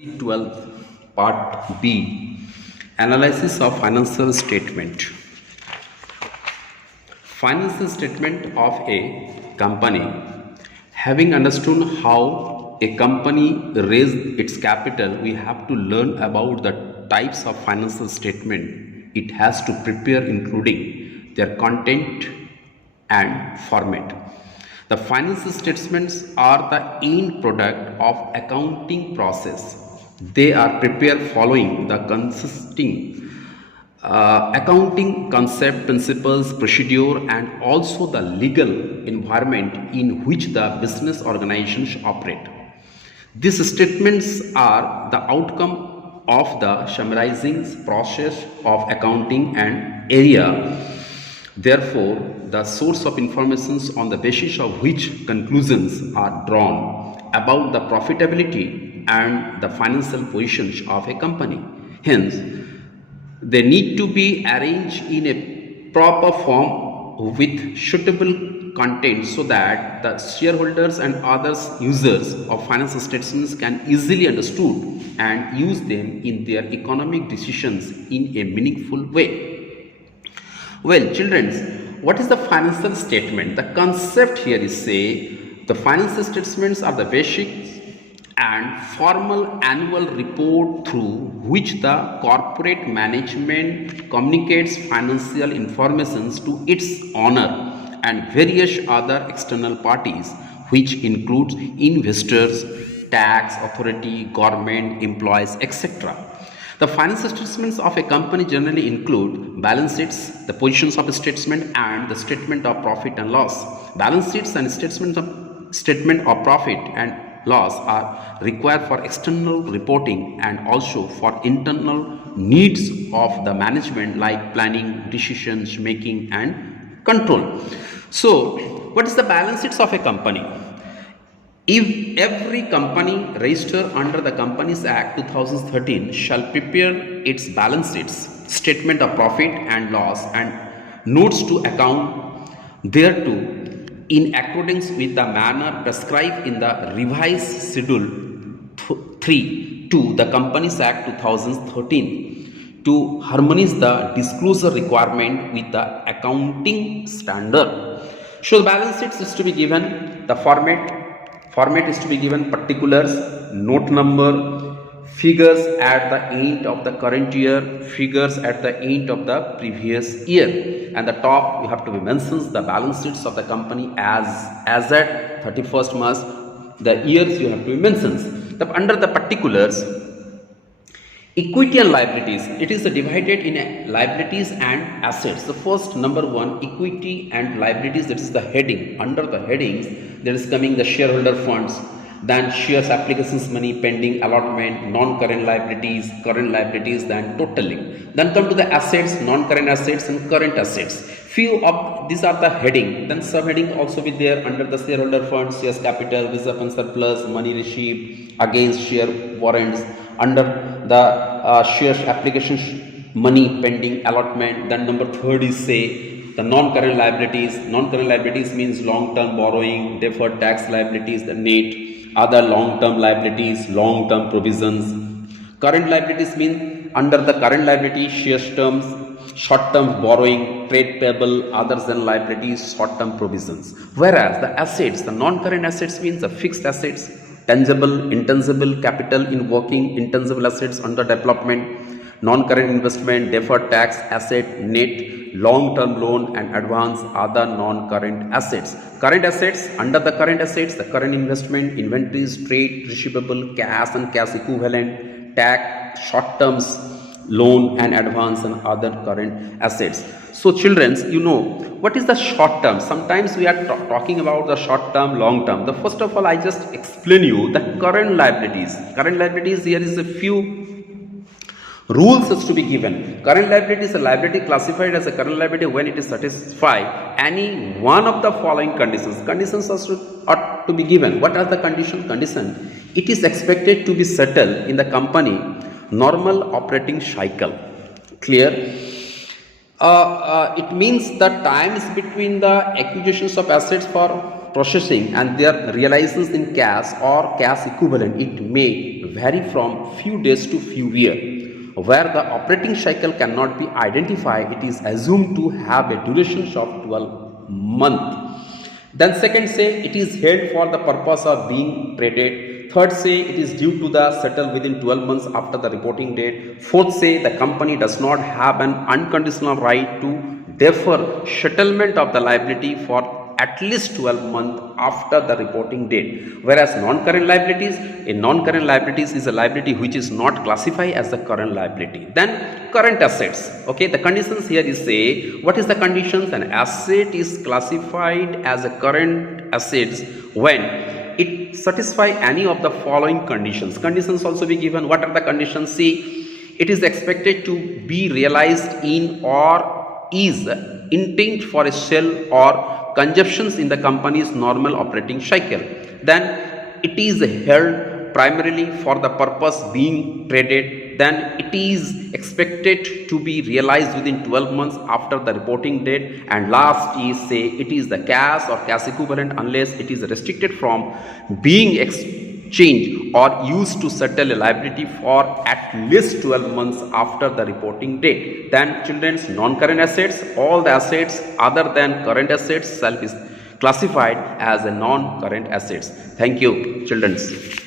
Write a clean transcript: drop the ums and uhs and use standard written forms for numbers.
12th Part B, Analysis of Financial Statement. Financial statement of a company. Having understood how a company raised its capital, we have to learn about the types of financial statement it has to prepare, including their content and format. The financial statements are the end product of accounting process. They are prepared following the consisting accounting concept, principles, procedure, and also the legal environment in which the business organizations operate. These statements are the outcome of the summarizing process of accounting and area. Therefore, the source of information on the basis of which conclusions are drawn about the profitability and the financial positions of a company. Hence, they need to be arranged in a proper form with suitable content so that the shareholders and other users of financial statements can easily understood and use them in their economic decisions in a meaningful way. Well, children, what is the financial statement? The concept here is say the financial statements are the basic and formal annual report through which the corporate management communicates financial information to its owner and various other external parties, which includes investors, tax authority, government, employees, etc. The financial statements of a company generally include balance sheets, the positions of a statement, and the statement of profit and loss. Balance sheets and statement of profit and loss are required for external reporting and also for internal needs of the management like planning, decisions making, and control. So, what is the balance sheets of a company? If every company registered under the Companies Act 2013 shall prepare its balance sheets, statement of profit and loss, and notes to account thereto in accordance with the manner prescribed in the revised Schedule 3 to the Companies Act 2013 to harmonize the disclosure requirement with the accounting standard. So the balance sheets is to be given, the format is to be given particulars, note number, figures at the end of the current year, figures at the end of the previous year, and the top you have to be mentions the balance sheets of the company as at 31st March, the years you have to be mentions. Under the particulars, equity and liabilities, it is divided in liabilities and assets. The first number one, equity and liabilities, that is the heading. Under the headings there is coming the shareholder funds, then shares applications money pending allotment, non-current liabilities, current liabilities, then totaling. Then come to the assets, non-current assets and current assets. Few of these are the heading. Then subheading also be there under the shareholder funds, shares capital, reserve and surplus, money received against share warrants. Under the shares applications money pending allotment. Then number third is say the non-current liabilities. Non-current liabilities means long-term borrowing, deferred tax liabilities, the net, other long-term liabilities, long-term provisions. Current liabilities mean under the current liability, shares terms, short-term borrowing, trade payable, others than liabilities, short-term provisions. Whereas the assets, the non-current assets means the fixed assets, tangible, intangible, capital in working, intangible assets under development, non-current investment, deferred tax asset, net, long-term loan and advance, other non-current assets. Current assets, under the current assets, the current investment, inventories, trade, receivable, cash and cash equivalent, tax, short-term loan and advance and other current assets. So children, you know what is the short term. Sometimes we are talking about the short term, long term. The first of all, I just explain you the current liabilities. Current liabilities, here is a few rules is to be given. Current liability is a liability classified as a current liability when it is satisfy any one of the following conditions. Conditions are to be given. What are the condition? It is expected to be settled in the company normal operating cycle. Clear? It means the times between the acquisitions of assets for processing and their realizations in cash or cash equivalent, it may vary from few days to few years. Where the operating cycle cannot be identified, it is assumed to have a duration of 12 months. Then second say it is held for the purpose of being traded. Third say it is due to the settle within 12 months after the reporting date. Fourth say the company does not have an unconditional right to defer settlement of the liability for at least 12 months after the reporting date. Whereas non-current liabilities is a liability which is not classified as the current liability. Then current assets. Okay, the conditions here is say, what is the conditions? An asset is classified as a current assets when it satisfy any of the following conditions. Conditions also be given. What are the conditions? See, it is expected to be realized in or is intent for a sale or consumptions in the company's normal operating cycle. Then it is held primarily for the purpose being traded. Then it is expected to be realized within 12 months after the reporting date. And last is say it is the cash or cash equivalent unless it is restricted from being exchanged or used to settle a liability for at least 12 months after the reporting date. Then children's non-current assets, all the assets other than current assets shall be classified as a non-current assets. Thank you, children's.